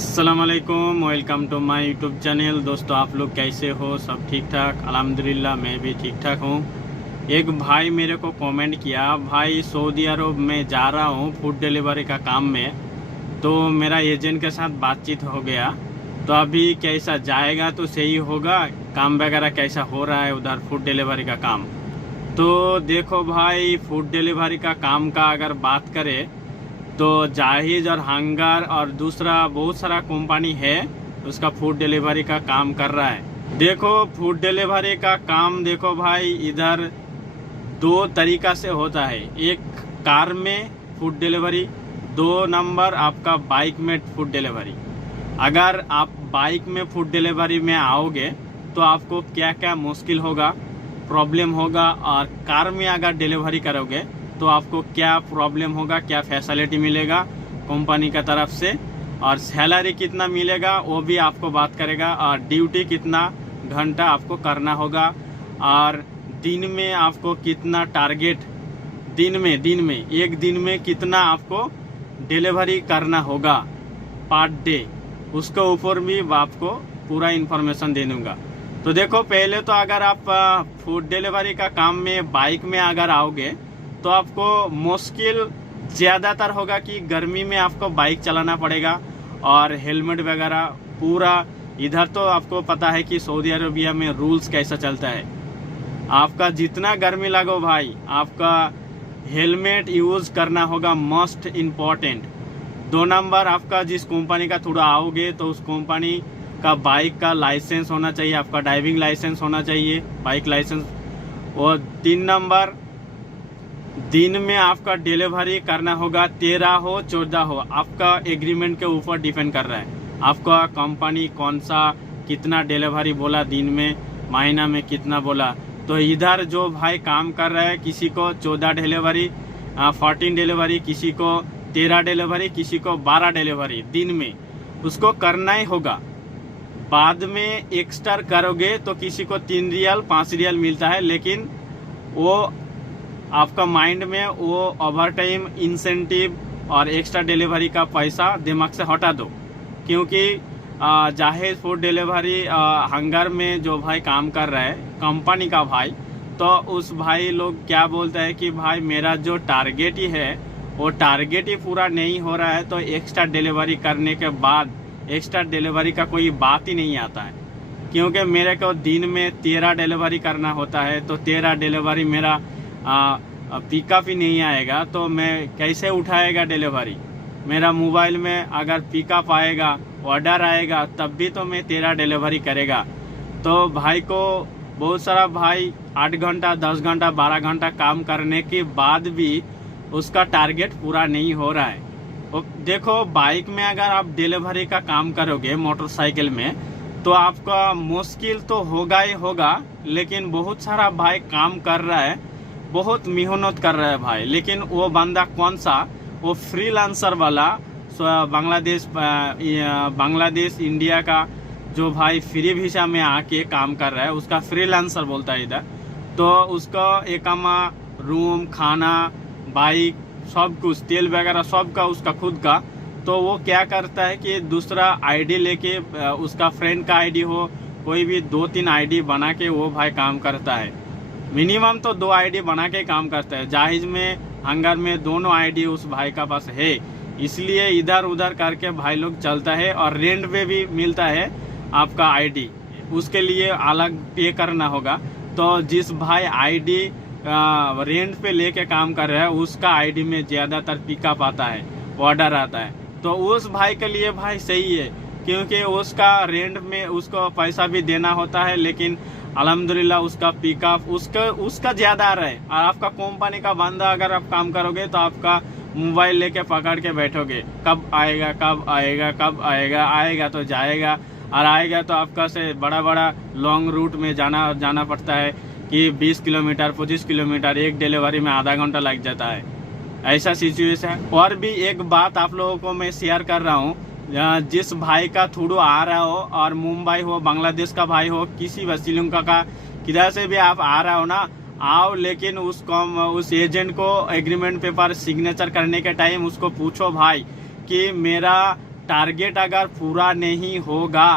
अस्सलामुअलैकुम, welcome to my YouTube channel. दोस्तों, आप लोग कैसे हो? सब ठीक ठाक? अल्हम्दुलिल्लाह मैं भी ठीक ठाक हूँ। एक भाई मेरे को कमेंट किया, भाई सऊदी अरब में जा रहा हूँ फूड डिलीवरी का काम में, तो मेरा एजेंट के साथ बातचीत हो गया, तो अभी कैसा जाएगा तो सही होगा? काम वगैरह कैसा हो रहा है उधर फूड डिलीवरी का काम? तो देखो भाई, फूड डिलीवरी का काम का अगर बात करें तो जाहिद और हंगर और दूसरा बहुत सारा कंपनी है उसका फूड डिलीवरी का काम कर रहा है। देखो, फूड डिलीवरी का काम देखो भाई, इधर दो तरीका से होता है। एक कार में फूड डिलीवरी, दो नंबर आपका बाइक में फूड डिलीवरी। अगर आप बाइक में फूड डिलीवरी में आओगे तो आपको क्या क्या मुश्किल होगा, प्रॉब्लम होगा, और कार में अगर डिलीवरी करोगे तो आपको क्या प्रॉब्लम होगा, क्या फैसिलिटी मिलेगा कंपनी का तरफ से, और सैलरी कितना मिलेगा वो भी आपको बात करेगा, और ड्यूटी कितना घंटा आपको करना होगा, और दिन में आपको कितना टारगेट, दिन में एक दिन में कितना आपको डिलीवरी करना होगा पर डे, उसके ऊपर भी आपको पूरा इन्फॉर्मेशन दे दूंगा। तो देखो, पहले तो अगर आप फूड डिलीवरी का काम में बाइक में अगर आओगे तो आपको मुश्किल ज़्यादातर होगा कि गर्मी में आपको बाइक चलाना पड़ेगा, और हेलमेट वगैरह पूरा। इधर तो आपको पता है कि सऊदी अरबिया में रूल्स कैसा चलता है। आपका जितना गर्मी लगो भाई, आपका हेलमेट यूज़ करना होगा, मस्ट इम्पॉर्टेंट। दो नंबर, आपका जिस कंपनी का थोड़ा आओगे तो उस कंपनी का बाइक का लाइसेंस होना चाहिए, आपका ड्राइविंग लाइसेंस होना चाहिए, बाइक लाइसेंस। और 3 नंबर, दिन में आपका डिलीवरी करना होगा, 13 हो 14 हो, आपका एग्रीमेंट के ऊपर डिपेंड कर रहा है। आपका कंपनी कौन सा कितना डिलीवरी बोला दिन में, महीना में कितना बोला। तो इधर जो भाई काम कर रहा है, किसी को 14 डिलीवरी, 14 डिलीवरी, किसी को 13 डिलीवरी, किसी को 12 डिलीवरी दिन में, उसको करना ही होगा। बाद में एक्स्ट्रा करोगे तो किसी को 3 रियल 5 रियल मिलता है, लेकिन वो आपका माइंड में वो ओवर टाइम इंसेंटिव और एक्स्ट्रा डिलीवरी का पैसा दिमाग से हटा दो। क्योंकि जाहिद फूड डिलीवरी हंगर में जो भाई काम कर रहा है कंपनी का भाई, तो उस भाई लोग क्या बोलते हैं कि भाई मेरा जो टारगेट ही है वो टारगेट ही पूरा नहीं हो रहा है, तो एक्स्ट्रा डिलीवरी करने के बाद एक्स्ट्रा डिलीवरी का कोई बात ही नहीं आता है। क्योंकि मेरे को दिन में 13 डिलीवरी करना होता है, तो 13 डिलीवरी मेरा पिकअप ही नहीं आएगा तो मैं कैसे उठाएगा डिलीवरी? मेरा मोबाइल में अगर पिकअप आएगा, ऑर्डर आएगा, तब भी तो मैं 13 डिलीवरी करेगा। तो भाई को बहुत सारा भाई 8 घंटा 10 घंटा 12 घंटा काम करने के बाद भी उसका टारगेट पूरा नहीं हो रहा है। और देखो, बाइक में अगर आप डिलीवरी का काम करोगे मोटरसाइकिल में, तो आपका मुश्किल तो होगा ही होगा, लेकिन बहुत सारा भाई काम कर रहा है, बहुत मेहनत कर रहा है भाई। लेकिन वो बंदा कौन सा? वो फ्रीलांसर वाला, बांग्लादेश इंडिया का जो भाई फ्री वीजा में आके काम कर रहा है, उसका फ्रीलांसर बोलता है इधर। तो उसका एकामा, रूम, खाना, बाइक, सब कुछ, तेल वगैरह सब का उसका खुद का। तो वो क्या करता है कि दूसरा आईडी लेके, उसका फ्रेंड का आईडी हो, कोई भी 2-3 आईडी बना के वो भाई काम करता है। मिनिमम तो 2 आईडी बना के काम करता है। जाहिज में, हंगर में दोनों आईडी उस भाई का पास है, इसलिए इधर उधर करके भाई लोग चलता है। और रेंट पे भी मिलता है आपका आईडी, उसके लिए अलग पे करना होगा। तो जिस भाई आईडी रेंट पे लेके काम कर रहा है, उसका आईडी में ज़्यादातर पिकअप आता है, ऑर्डर आता है। तो उस भाई के लिए भाई सही है, क्योंकि उसका रेंट में उसको पैसा भी देना होता है, लेकिन अल्हम्दुलिल्लाह उसका पिकअप उसका ज़्यादा आ रहा है। और आपका कंपनी का बंदा अगर आप काम करोगे तो आपका मोबाइल लेके पकड़ के बैठोगे, कब आएगा कब आएगा कब आएगा, आएगा तो जाएगा, और आएगा तो आपका से बड़ा बड़ा लॉन्ग रूट में जाना पड़ता है कि 20 किलोमीटर 25 किलोमीटर, एक डिलीवरी में आधा घंटा लग जाता है। ऐसा सिचुएशन। और भी एक बात आप लोगों को मैं शेयर कर रहा हूँ, जिस भाई का थ्रू आ रहा हो, और मुंबई हो, बांग्लादेश का भाई हो, किसी भी श्रीलंका का, किधर से भी आप आ रहा हो ना, आओ, लेकिन उस एजेंट को एग्रीमेंट पेपर सिग्नेचर करने के टाइम उसको पूछो भाई कि मेरा टारगेट अगर पूरा नहीं होगा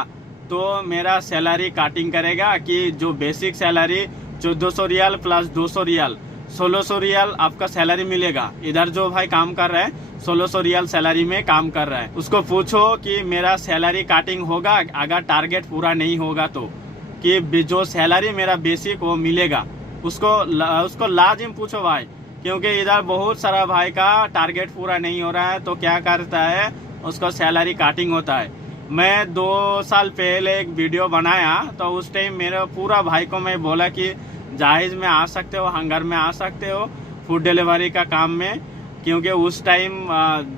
तो मेरा सैलरी काटिंग करेगा कि जो basic salary 1400 riyal plus 200 riyal 1600 riyal आपका सैलरी मिलेगा। इधर जो भाई काम कर रहा है 1600 रियाल सैलरी में काम कर रहा है, उसको पूछो कि मेरा सैलरी काटिंग होगा अगर टारगेट पूरा नहीं होगा तो, कि जो सैलरी मेरा बेसिक वो मिलेगा, उसको लाजिम पूछो भाई। क्योंकि इधर बहुत सारा भाई का टारगेट पूरा नहीं हो रहा है तो क्या करता है, उसका सैलरी काटिंग होता है। मैं 2 साल पहले एक वीडियो बनाया तो उस टाइम मेरे पूरा भाई को मैं बोला कि जाहिज में आ सकते हो, हंगर में आ सकते हो फूड डिलीवरी का काम में, क्योंकि उस टाइम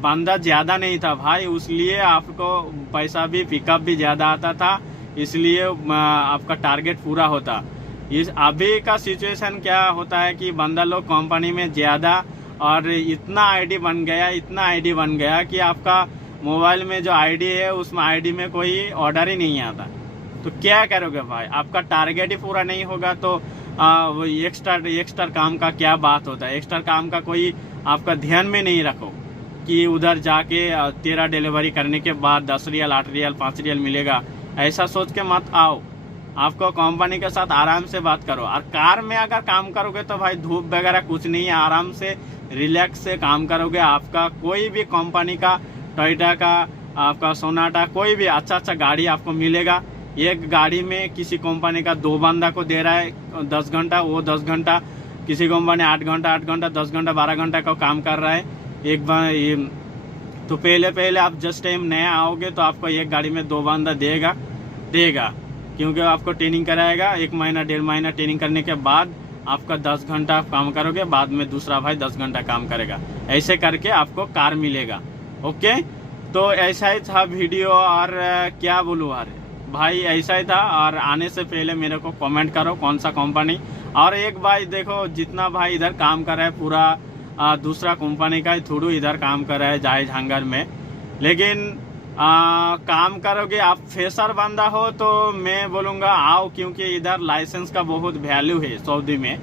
बंदा ज़्यादा नहीं था भाई, इसलिए आपको पैसा भी पिकअप भी ज़्यादा आता था, इसलिए आपका टारगेट पूरा होता। इस अभी का सिचुएशन क्या होता है कि बंदा लोग कंपनी में ज़्यादा और इतना आईडी बन गया कि आपका मोबाइल में जो आईडी है उसमें आईडी में कोई ऑर्डर ही नहीं आता। तो क्या करोगे भाई, आपका टारगेट ही पूरा नहीं होगा तो वो एक्स्ट्रा काम का क्या बात होता है। एक्स्ट्रा काम का कोई आपका ध्यान में नहीं रखो कि उधर जाके तेरा डिलीवरी करने के बाद 10 रियाल 8 रियाल 5 रियाल मिलेगा, ऐसा सोच के मत आओ। आपको कंपनी के साथ आराम से बात करो। और कार में अगर काम करोगे तो भाई धूप वगैरह कुछ नहीं है, आराम से रिलैक्स से काम करोगे। आपका कोई भी कंपनी का टोयोटा का, आपका सोनाटा, कोई भी अच्छा गाड़ी आपको मिलेगा। एक गाड़ी में किसी कंपनी का 2 बंदा को दे रहा है 10 घंटा, वो 10 घंटा, किसी कंपनी 8 घंटा 10 घंटा 12 घंटा का काम कर रहा है एक बार। तो पहले आप जस्ट टाइम नया आओगे तो आपको एक गाड़ी में 2 बंदा देगा, क्योंकि आपको ट्रेनिंग कराएगा। 1 महीना 1.5 महीना ट्रेनिंग करने के बाद आपका 10 घंटा काम करोगे, बाद में दूसरा भाई 10 घंटा काम करेगा। ऐसे करके आपको कार मिलेगा। ओके, तो ऐसा ही था वीडियो। और क्या बोलूँ यार भाई, ऐसा ही था। और आने से पहले मेरे को कमेंट करो कौन सा कंपनी। और एक भाई देखो, जितना भाई इधर काम कर रहा है पूरा दूसरा कंपनी का ही थ्रू इधर काम कर रहा है जाहिज हंगर में। लेकिन काम करोगे, आप फ्रेशर बंदा हो तो मैं बोलूँगा आओ, क्योंकि इधर लाइसेंस का बहुत वैल्यू है सऊदी में।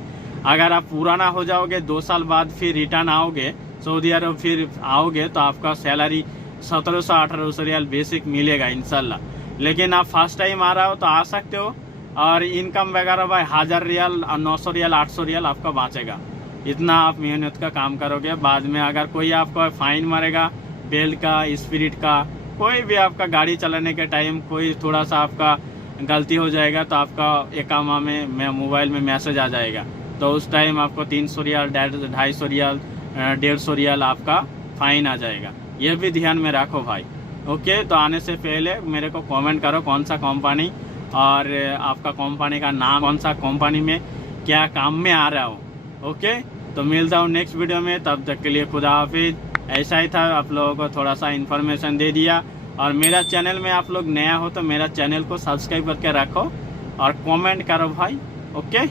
अगर आप पुराना हो जाओगे 2 साल बाद फिर रिटर्न आओगे सऊदी अरब, फिर आओगे तो आपका सैलरी 1700-1800 रियाल बेसिक मिलेगा इंशाल्लाह। लेकिन आप फर्स्ट टाइम आ रहा हो तो आ सकते हो। और इनकम वगैरह भाई 1000 रियाल 900 रियाल 800 रियाल आपका बचेगा। इतना आप मेहनत का काम करोगे। बाद में अगर कोई आपको फाइन मारेगा बेल्ट का, स्पिरिट का, कोई भी आपका गाड़ी चलाने के टाइम कोई थोड़ा सा आपका गलती हो जाएगा तो आपका एकामा में मोबाइल में मैसेज आ जाएगा। तो उस टाइम आपको 300 रियाल 250 रियाल 150 रियाल आपका फाइन आ जाएगा। ये भी ध्यान में रखो भाई। ओके, तो आने से पहले मेरे को कमेंट करो कौन सा कंपनी और आपका कंपनी का नाम, कौन सा कंपनी में क्या काम में आ रहा हो। ओके, तो मिलता हूँ नेक्स्ट वीडियो में, तब तक के लिए खुदा हाफिज। ऐसा ही था, आप लोगों को थोड़ा सा इन्फॉर्मेशन दे दिया। और मेरा चैनल में आप लोग नया हो तो मेरा चैनल को सब्सक्राइब करके रखो और कमेंट करो भाई। ओके।